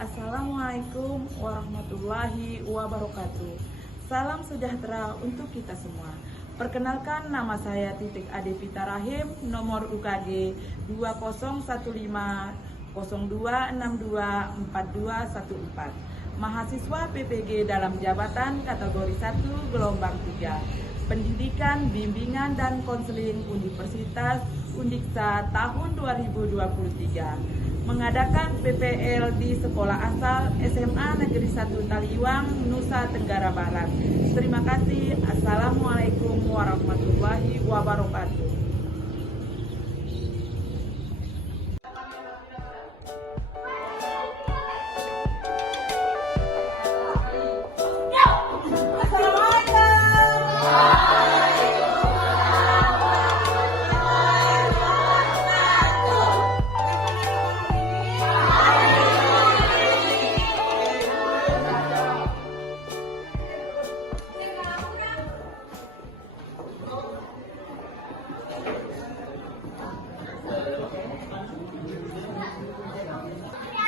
Assalamualaikum warahmatullahi wabarakatuh. Salam sejahtera untuk kita semua. Perkenalkan, nama saya Titik Adevita Rahim, nomor UKG 200502624214, mahasiswa PPG dalam jabatan kategori 1 gelombang 3, Pendidikan, Bimbingan dan Konseling Universitas Undiksa tahun 2023. Mengadakan PPL di sekolah asal SMA Negeri 1 Taliwang, Nusa Tenggara Barat. Terima kasih. Assalamualaikum warahmatullahi wabarakatuh.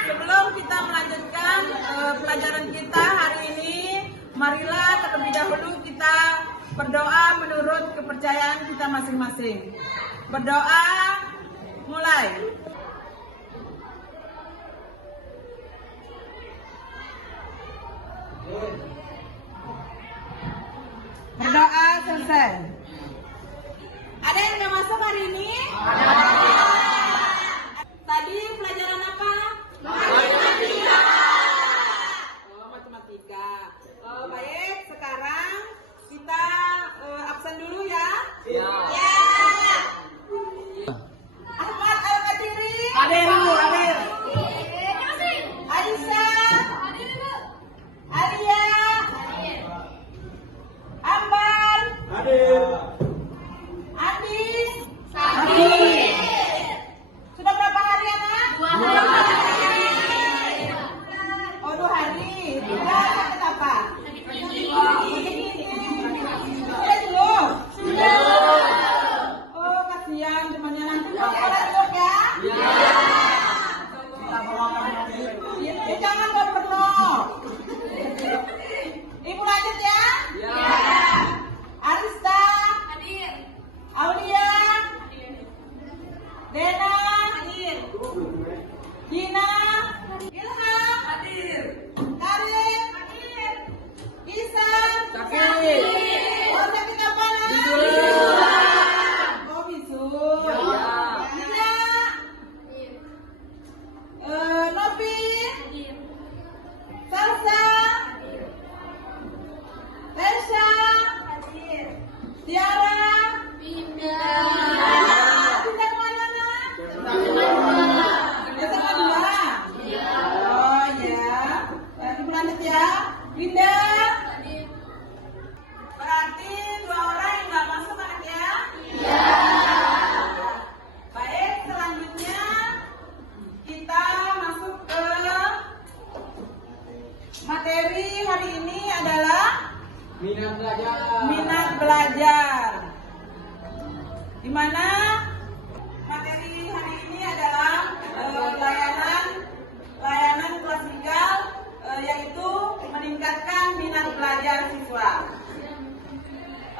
Sebelum kita melanjutkan pelajaran kita hari ini, marilah terlebih dahulu kita berdoa menurut kepercayaan kita masing-masing. Berdoa, mulai. Berdoa selesai. Ada yang nggak masuk hari ini? Tadi pelajaran apa? Matematika. Oh, matematika. Oh, baik. Sekarang kita absen dulu ya. Ya. Ahmad Al-Qadiri. Hadir dulu, hadir. Aisyah. Alia. Ambar. Hadir. Andis. Hadir. Sudah berapa hari, anak? 2 hari. Oh, 2 hari. Sudah sakit apa? Sudah dulu? Sudah. Oh, kasihan temannya, nanti mau sekolah dulu ya? Iya. Ya, jangan berpenuh. Ibu lanjut ya? Ya. Arista. Hadir. Aulia. Hadir. Dena. Hadir. Gina. Ilham. Hadir. Karim. Hadir. Isan. Sakit. Oh, sakit apa nak? Bisu. Oh, bisu. Ya. Hadir. Novi. Hadir. Salsa. Hadir. Lesha. Hadir. Tiara. Pindah. Pindah kemana nak? SMA 2. Oh ya. Ibu lanjut ya. Pindah. Berarti 2 orang yang nggak masuk anak ya? Iya. Baik, selanjutnya kita masuk ke materi hari ini adalah Minat belajar. minat belajar. Di mana materi hari ini adalah layanan klasikal, yaitu meningkatkan minat belajar siswa.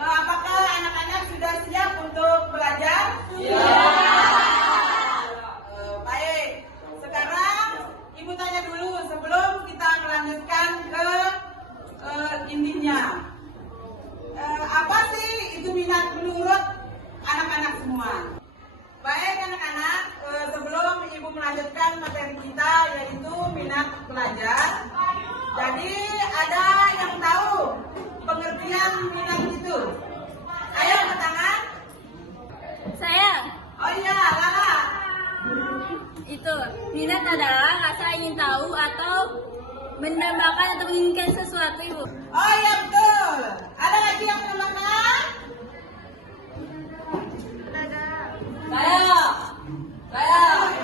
Apakah anak-anak sudah siap untuk belajar? Iya. Baik. Sekarang Ibu tanya dulu sebelum kita melanjutkan ke intinya. Apa sih itu minat menurut anak-anak semua? Baik anak-anak, sebelum Ibu melanjutkan materi kita yaitu minat belajar. Jadi ada yang tahu pengertian minat itu? Ayo angkat tangan. Saya. Oh iya, Lala. Itu minat adalah rasa ingin tahu atau mendambakan atau menginginkan sesuatu, Ibu. Oh iya betul. Ada lagi yang menambahkan? Saya.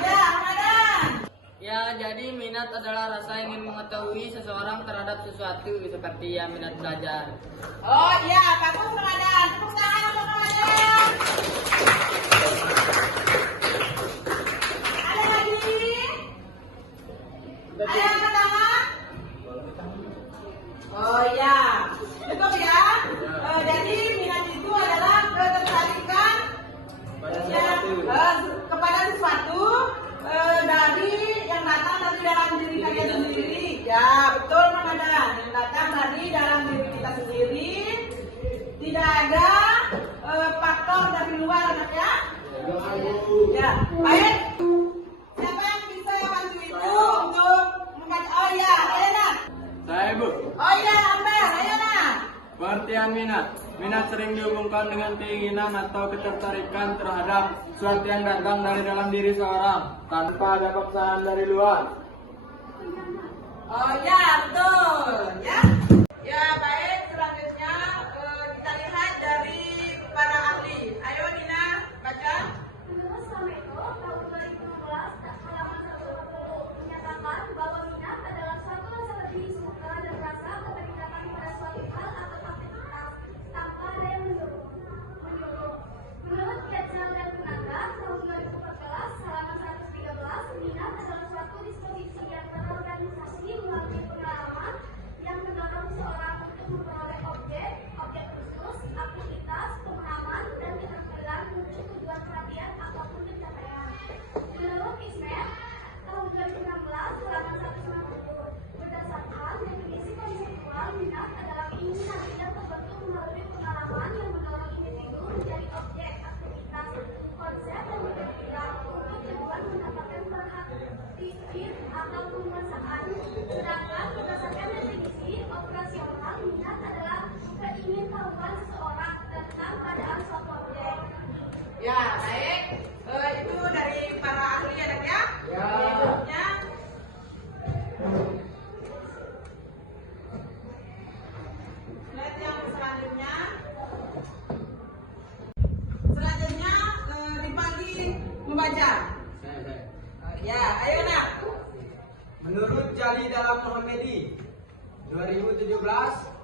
Ya, Ramadan. Ya, jadi minat adalah rasa ingin mengetahui seseorang terhadap sesuatu seperti yang minat belajar. Oh iya, bagus Ramadan. Tepuk tangan untuk Ramadan. Ada lagi? Ayo anak-anak. Oh ya, cukup ya. Jadi minat itu adalah ketertarikan kepada sesuatu dari yang datang dari dalam diri kalian sendiri. Ya, betul Ramadan. Yang datang dari dalam diri kita sendiri. Tidak ada faktor dari luar, anak ya. Ya, baik. Siapa yang bisa bantu itu untuk membaca? Oh ya, ayo nak. Saya Bu. Oh iya, Amber, ayo nak. Pengertian minat. Minat sering dihubungkan dengan keinginan atau ketertarikan terhadap sesuatu yang datang dari dalam diri seorang tanpa ada paksaan dari luar. Oh ya, betul. Ya. Ya, baik. Selanjutnya kita lihat dari para ahli. Ayo Nina, baca. Menurut Samedo, tahun 2016, halaman 120 menyatakan bahwa minat adalah suatu rasa lebih suka dan rasa keterikatan pada suatu hal atau aktivitas tanpa ada yang menyuruh. Menurut Ketchel dan Tenaga, tahun 2014, halaman 113, minat adalah suatu disposisi yang terorganisasi melalui pengalaman yang mendorong seseorang untuk memperoleh objek khusus, aktivitas, pemahaman, dan keterampilan untuk tujuan perhatian ataupun pencapaian. Menurut Ismet, tahun 2016, halaman 190, berdasarkan definisi konseptual, minat adalah keinginan yang terbentuk melalui pengalaman yang mendorong individu menjadi objek aktivitas, konsep dan keterampilan untuk tujuan mendapatkan perhatian atau penguasaan. Sedangkan berdasarkan definisi operasional, minat adalah keingintahuan seseorang tentang keadaan suatu objek. Ya, baik. Itu dari para ahli anak ya. Berikutnya. Slide yang selanjutnya. Selanjutnya Ripaldi membaca. Ya, ayo nak. Menurut Jali dalam Muhammadi 2017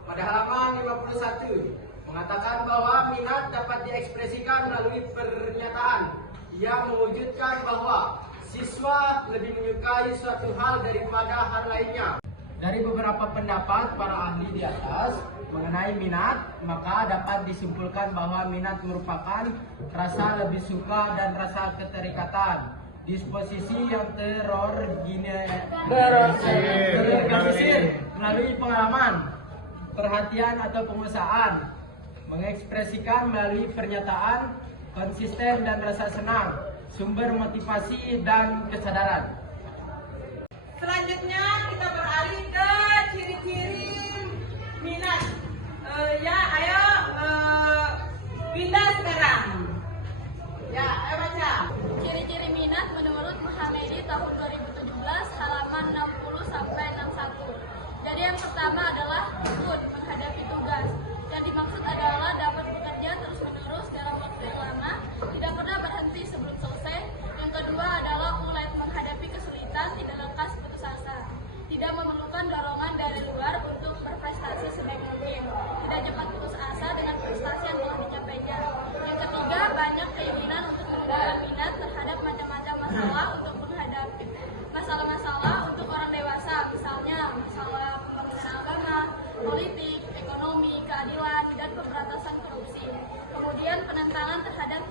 pada halaman 51 mengatakan bahwa minat dapat diekspresikan melalui pernyataan. Ia mewujudkan bahwa siswa lebih menyukai suatu hal daripada hal lainnya. Dari beberapa pendapat para ahli di atas mengenai minat, maka dapat disimpulkan bahwa minat merupakan rasa lebih suka dan rasa keterikatan, disposisi yang terorganisir melalui pengalaman, perhatian atau penguasaan, mengekspresikan melalui pernyataan, konsisten dan rasa senang, sumber motivasi dan kesadaran. Selanjutnya kita beralih ke ciri-ciri minat. Ya, ayo pindah sekarang. Ya, ayo baca. Ciri-ciri minat menurut Muhammadi tahun 2017 halaman 60 sampai 61. Jadi yang pertama adalah good, menghadapi tugas. Yang dimaksud adalah dapat bekerja terus-menerus dalam waktu yang lama, tidak pernah berhenti sebelum selesai. Yang kedua adalah ulet, menghadapi kesulitan, tidak lekas putus asa. Tidak memerlukan dorongan dari luar untuk berprestasi sebaik mungkin. Tidak cepat putus asa dengan prestasi yang telah dicapainya. Yang ketiga, banyak keinginan untuk menggunakan minat terhadap macam-macam masalah untuk menghadapi masalah-masalah untuk orang dewasa, misalnya masalah pembangunan agama, politik, ekonomi, keadilan, dan pemberantasan korupsi. Kemudian penentangan terhadap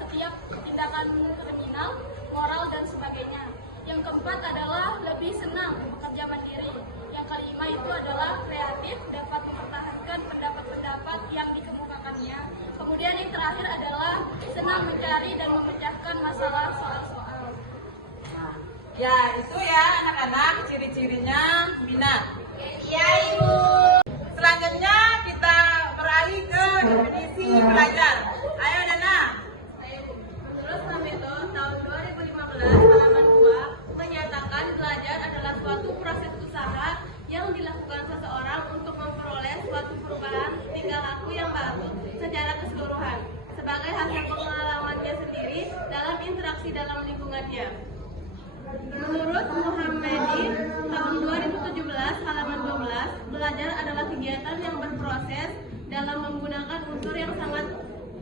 setiap tindakan kriminal, moral, dan sebagainya. Yang keempat adalah lebih senang bekerja mandiri. Yang kelima itu adalah kreatif, dapat mempertahankan pendapat-pendapat yang dikemukakannya. Kemudian yang terakhir adalah senang mencari dan memecahkan masalah soal-soal. Ya, itu ya anak-anak ciri-cirinya minat. Iya, Ibu. Selanjutnya kita beralih ke definisi belajar. Ayo Nana. Menurut Samedo tahun 2015 halaman 2 menyatakan belajar adalah suatu proses usaha yang dilakukan seseorang untuk memperoleh suatu perubahan tingkah laku yang baru secara keseluruhan sebagai hasil pengalamannya sendiri dalam interaksi dalam lingkungannya. Menurut Muhammadi tahun 2017 halaman 12, belajar adalah kegiatan yang berproses dalam menggunakan unsur yang sangat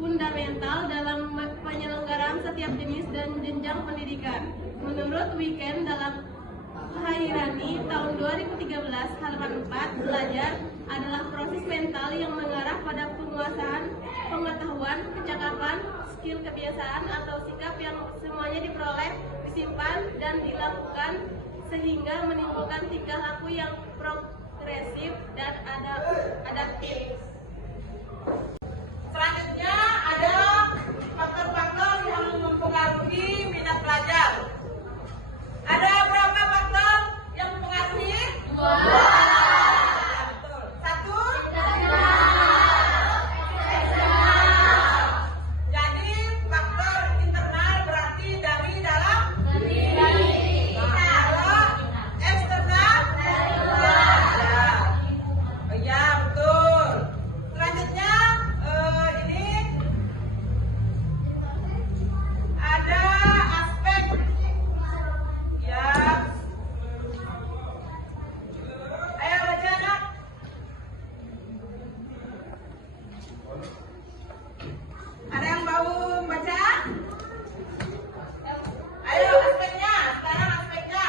fundamental dalam penyelenggaraan setiap jenis dan jenjang pendidikan. Menurut Weekend dalam 2013 halaman 4, belajar adalah proses mental yang mengarah pada penguasaan pengetahuan, kecakapan, skill, kebiasaan, atau sikap yang semuanya diperoleh, disimpan, dan dilakukan sehingga menimbulkan tingkah laku yang progresif dan adaptif. Selanjutnya ada faktor-faktor yang mempengaruhi minat belajar. Ada berapa faktor yang mempengaruhi? Dua. Betul. Satu. Jadi faktor internal berarti dari dalam diri. Kalau eksternal dari luar. Ya, betul. Selanjutnya ini ada aspek ya. Ayo baca anak. Ada yang mau baca? Ayo aspeknya. Sekarang aspeknya.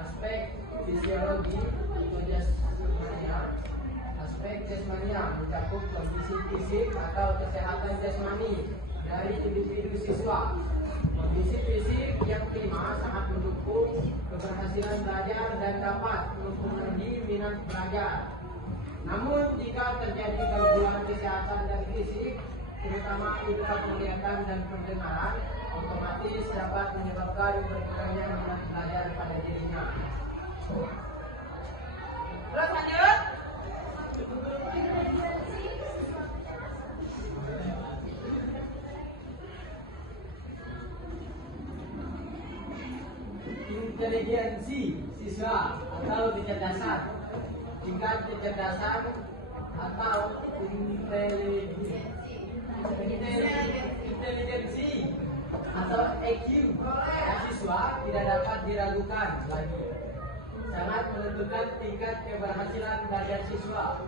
Aspek fisiologi atau jasmania. Aspek jasmania mencakup kondisi fisik atau kesehatan jasmani dari individu siswa. Kondisi fisik yang prima sangat mendukung keberhasilan belajar dan dapat mempengaruhi minat belajar. Namun jika terjadi gangguan kesehatan dan fisik, terutama indera penglihatan dan pendengaran, otomatis dapat menyebabkan berkurangnya minat belajar pada dirinya. Terus lanjut. Inteligensi siswa atau kecerdasan. Tingkat kecerdasan atau inteligensi atau EQ siswa tidak dapat diragukan lagi. Sangat menentukan tingkat keberhasilan belajar siswa.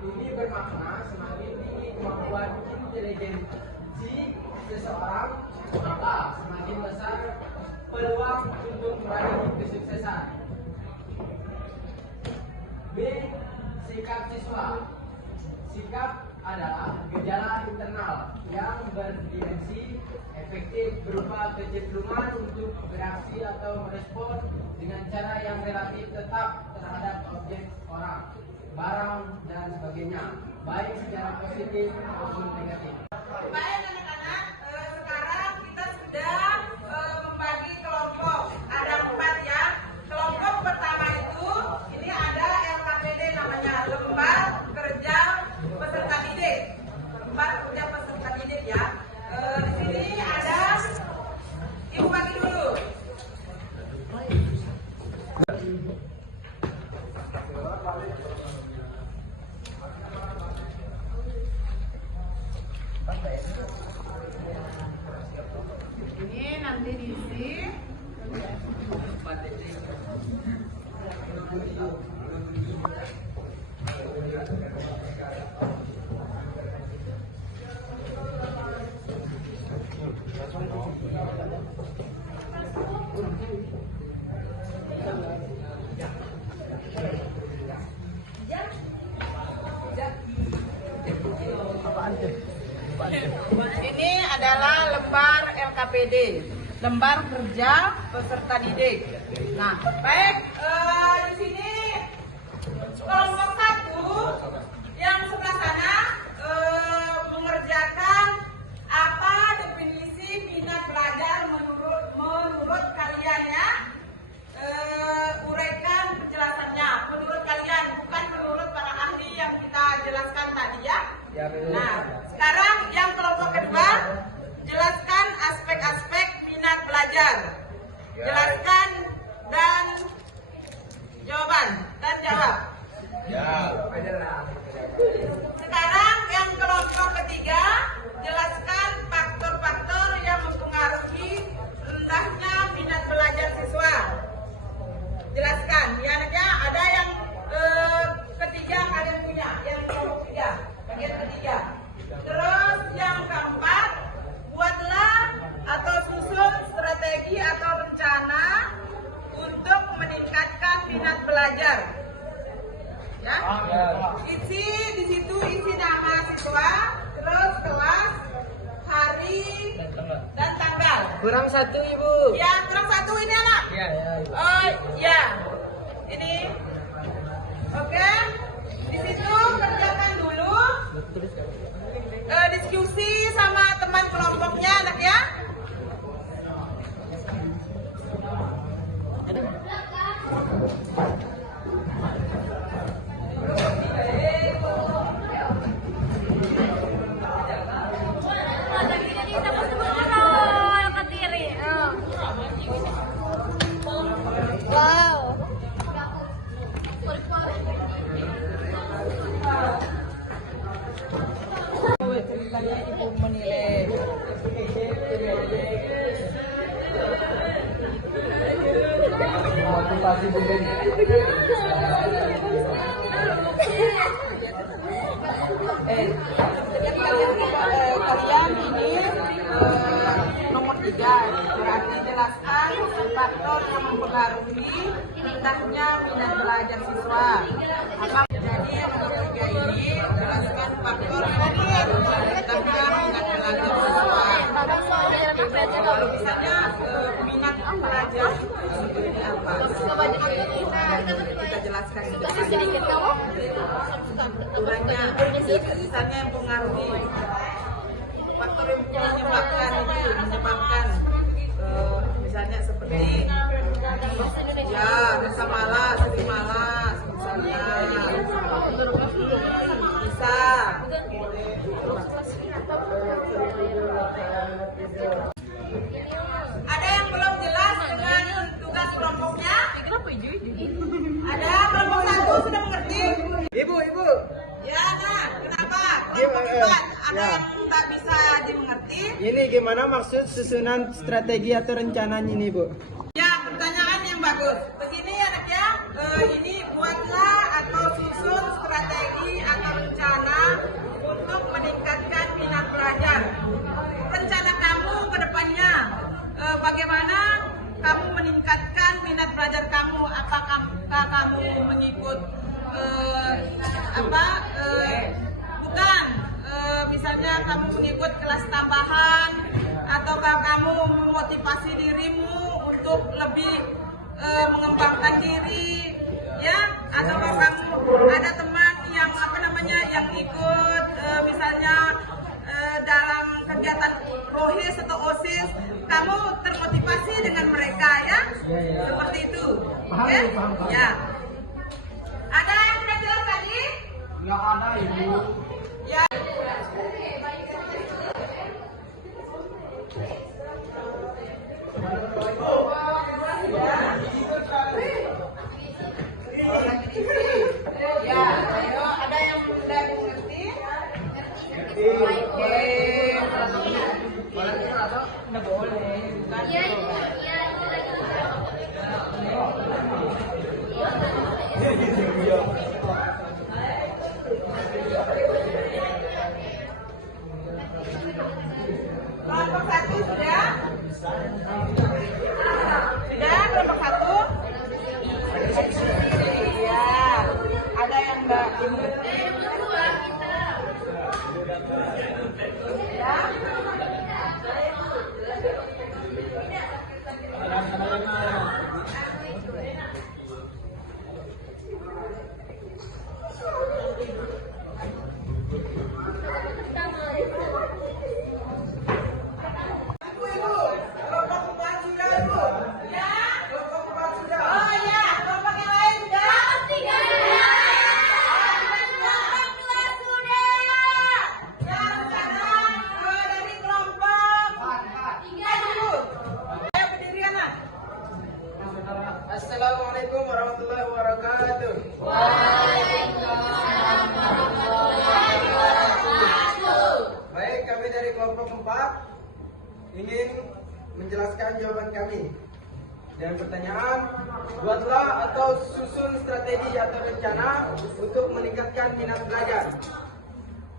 Ini bermakna semakin tinggi kemampuan inteligensi seseorang, maka semakin besar peluang untuk meraih kesuksesan. B. Sikap siswa. Sikap adalah gejala internal yang berdimensi efektif berupa kecenderungan untuk beraksi atau merespon dengan cara yang relatif tetap terhadap objek, orang, barang, dan sebagainya, baik secara positif maupun negatif. Baik anak-anak, sekarang kita sudah membagi kelompok. Ada 4 ya. Kelompok pertama itu ini ada LKPD namanya, lembar kerja peserta didik. Lembar kerja peserta didik ya. Di sini ada, ibu bagi dulu. Ini nanti diisi. Ini adalah lembar LKPD, lembar kerja peserta didik. Nah, baik, di sini kelompok 1 yang sebelah sana mengerjakan apa definisi minat belajar menurut kalian ya. Uraikan penjelasannya menurut kalian, bukan menurut para ahli yang kita jelaskan tadi ya. Nah, sekarang yang kelompok kedua, jelaskan aspek-aspek minat belajar. Jelaskan dan jawaban dan jawab. Sekarang yang kelompok ketiga, jelaskan faktor-faktor yang mempengaruhi rendahnya minat belajar siswa. Jelaskan, ya anaknya, ada yang ketiga kalian punya, yang kelompok 3, bagian ketiga. Terus yang keempat, buatlah atau susun strategi atau rencana untuk Kurang satu Ibu. Ya, kurang satu ini anak. Ya, ya. Oh, ya. Ini. Oke. Di situ kerjakan dulu. Diskusi sama teman kelompoknya anak ya. Wow. Ceritanya ibu menilai. Kalian ini nomor 3 berarti jelaskan faktor yang mempengaruhi rendahnya minat belajar siswa. Jadi yang nomor 3 ini jelaskan faktor yang mempengaruhi rendahnya minat belajar siswa. Kalau misalnya minat belajar sebenarnya apa? Kita jelaskan sedikit aturannya. Misalnya yang mempengaruhi faktor yang menyebabkan misalnya seperti ya rasa malas, misalnya bisa ada yang belum jelas dengan tugas kelompoknya? Ada kelompok 1 sudah mengerti? Ibu. Ya, nah, kenapa? Gimana? Kelompok 4 ada Ya. yang tak bisa dimengerti? Ini gimana maksud susunan strategi atau rencananya ini Bu? Ya, pertanyaan yang bagus. Begini anak ya, ini buatlah atau susun strategi atau rencana untuk meningkatkan minat belajar. Rencana kamu ke depannya, bagaimana kamu meningkatkan minat belajar kamu? Apakah kamu mengikut bukan? Misalnya kamu mengikut kelas tambahan, ataukah kamu memotivasi dirimu untuk lebih mengembangkan diri, ya? Ataukah kamu ada teman yang yang ikut misalnya dalam kegiatan rohis atau osis, kamu termotivasi dengan mereka, ya? Seperti itu. Oke? Ya. Ada yang sudah jelas tadi? Nggak ada Ibu. Ya. Ya, ayo, ada yang sudah mengerti? Oke. Nggak boleh. Iya, Ibu. Iya, Kelompok 1 sudah? Sudah kelompok 1? Iya. Ada yang nggak mengerti? Ya. Ibu, kelompok 4 sudah, Ibu? Ya. Kelompok 4 sudah. Oh ya, kelompok yang lain sudah? Ya, sekarang dari kelompok 3 dulu. Ayo berdiri anak. Assalamualaikum warahmatullahi wabarakatuh. Baik, kami dari kelompok 4 ingin menjelaskan jawaban kami. Dan pertanyaan, buatlah atau susun strategi atau rencana untuk meningkatkan minat belajar.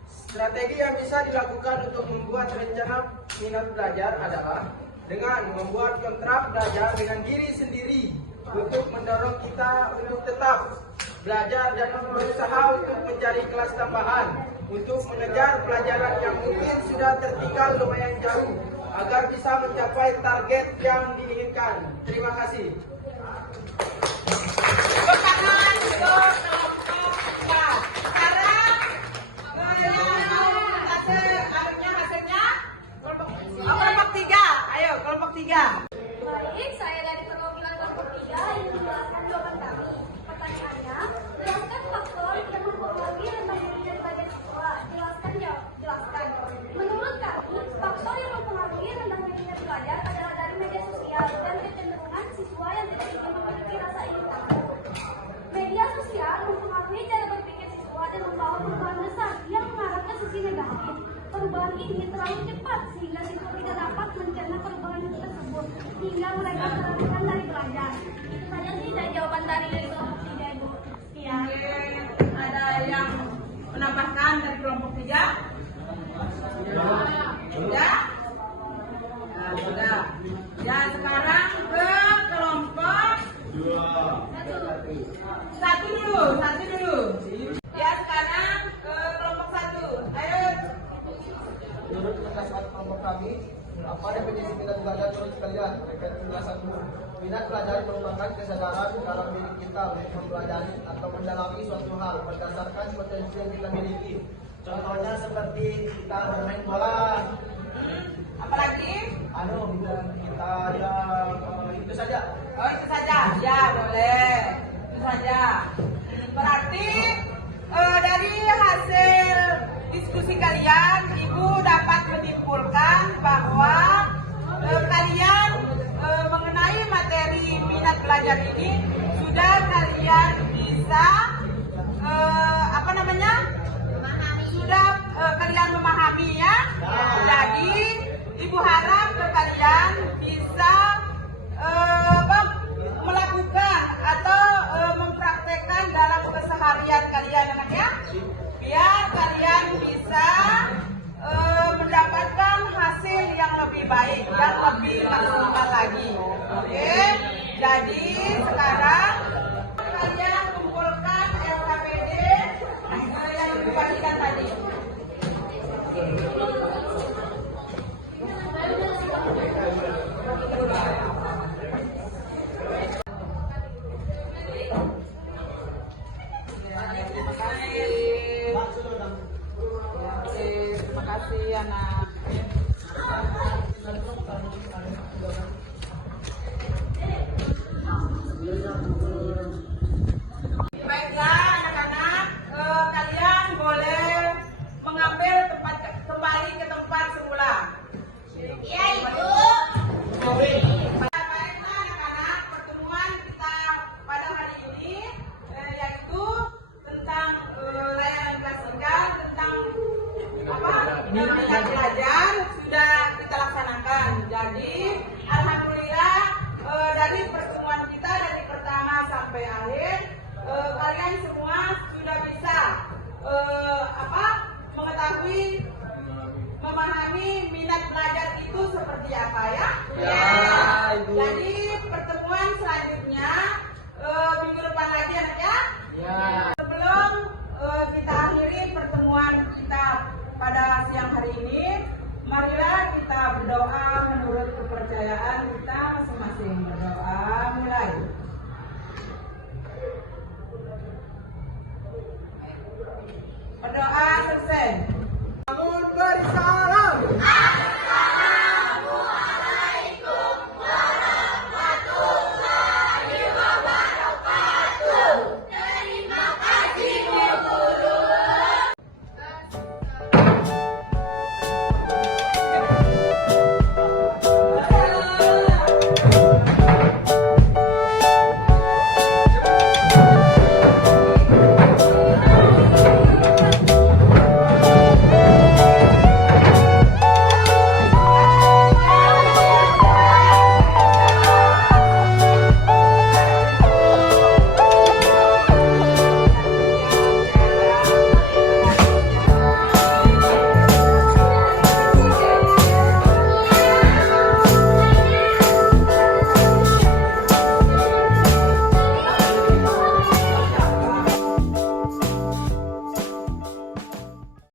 Strategi yang bisa dilakukan untuk membuat rencana minat belajar adalah dengan membuat kontrak belajar dengan diri sendiri untuk mendorong kita untuk tetap belajar dan berusaha untuk mencari kelas tambahan untuk mengejar pelajaran yang mungkin sudah tertinggal lumayan jauh agar bisa mencapai target yang diinginkan. Terima kasih. Tepuk tangan untuk kelompok 2. Sekarang hasilnya kelompok 3. Ayo kelompok 3. Baik, saya dari perwakilan kelompok 3 ingin menjelaskan jawaban kami. Pertanyaannya, jelaskan faktor yang mempengaruhi rendahnya minat belajar siswa. Jelaskan. Menurut kami, faktor yang mempengaruhi rendahnya minat belajar adalah dari media sosial dan kecenderungan siswa yang tidak ingin memiliki rasa ingin tahu. Media sosial mempengaruhi cara berpikir siswa dan membawa perubahan besar yang mengarah ke sisi negatif. Perubahan ini terlalu cepat sehingga siswa tidak dapat mencerna perubahan tersebut hingga mereka teralihkan dari belajar. Itu saja sih dari jawaban dari kelompok 3, Ibu. Sekian. Oke, ada yang menambahkan dari kelompok 3? Sudah? Nah, sudah. Ya, sekarang ke kelompok 1 dulu. Ya, sekarang ke kelompok 1. Ayo. Menurut penjelasan kelompok kami, apa definisi minat belajar menurut kalian? Terkait penjelasanmu, minat belajar merupakan kesadaran dalam diri kita untuk mempelajari atau mendalami suatu hal berdasarkan potensi yang kita miliki. Contohnya seperti kita bermain bola. Apalagi? Kita ya itu saja. Oh, itu saja. Ya, boleh. Itu saja. Berarti dari hasil diskusi kalian, Ibu dapat menyimpulkan bahwa kalian mengenai materi minat belajar ini sudah kalian bisa sudah kalian memahami ya. Jadi Ibu harap kalian bisa melakukan atau mempraktekkan dalam keseharian kalian anaknya, biar kalian bisa mendapatkan hasil yang lebih baik, yang lebih maksimal lagi. Oke, jadi sekarang kalian kumpulkan SKPD yang dibagikan tadi.